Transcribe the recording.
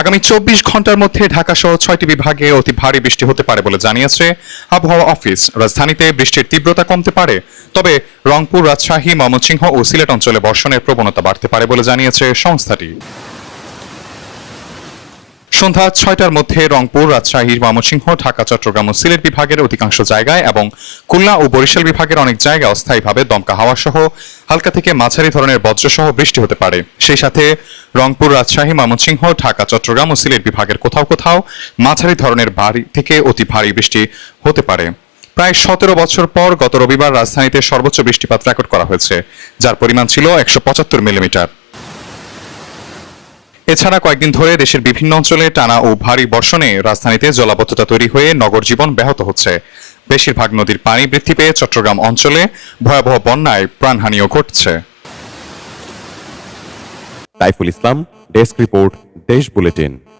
আগামী 24 ঘন্টার মধ্যে ঢাকা সহ 6টি বিভাগে অতি ভারী বৃষ্টি হতে পারে বলে জানিয়েছে আবহাওয়া অফিস। রাজধানীতে বৃষ্টির তীব্রতা কমতে পারে, তবে রংপুর, রাজশাহী, ময়মনসিংহ ও সিলেট অঞ্চলে বর্ষণের প্রবণতা বাড়তে পারে বলে জানিয়েছে সংস্থাটি। সন্ধ্যা 6টার মধ্যে রংপুর, রাজশাহী, ময়মনসিংহ, ঢাকা, চট্টগ্রাম ও সিলেট বিভাগের অধিকাংশ জায়গায় এবং খুলনা ও বরিশাল বিভাগের অনেক জায়গায় অস্থায়ীভাবে দমকা হাওয়া সহ হালকা থেকে মাঝারি ধরনের বজ্রসহ বৃষ্টি হতে পারে। সেই সাথে রংপুর, রাজশাহী, ময়মনসিংহ, ঢাকা, চট্টগ্রাম ও সিলেট বিভাগের কোথাও কোথাও মাঝারি ধরনের ভারী থেকে অতি ভারী বৃষ্টি হতে পারে। প্রায় 17 বছর পর গত রবিবার রাজধানীতে সর্বোচ্চ বৃষ্টিপাত রেকর্ড করা হয়েছে, যার পরিমাণ ছিল 175 মিলিমিটার। এছাড়া কয়েকদিন ধরে দেশের বিভিন্ন অঞ্চলে টানা ও ভারী বর্ষণে রাজধানীতে জলাবদ্ধতা তৈরি হয়ে নগর জীবন ব্যাহত হচ্ছে। বেশিরভাগ নদীর পানি বৃদ্ধি পেয়ে চট্টগ্রাম অঞ্চলে ভয়াবহ বন্যায় প্রাণহানিও ঘটছে। সাইফুল ইসলাম, ডেস্ক রিপোর্ট, দেশ বুলেটিন।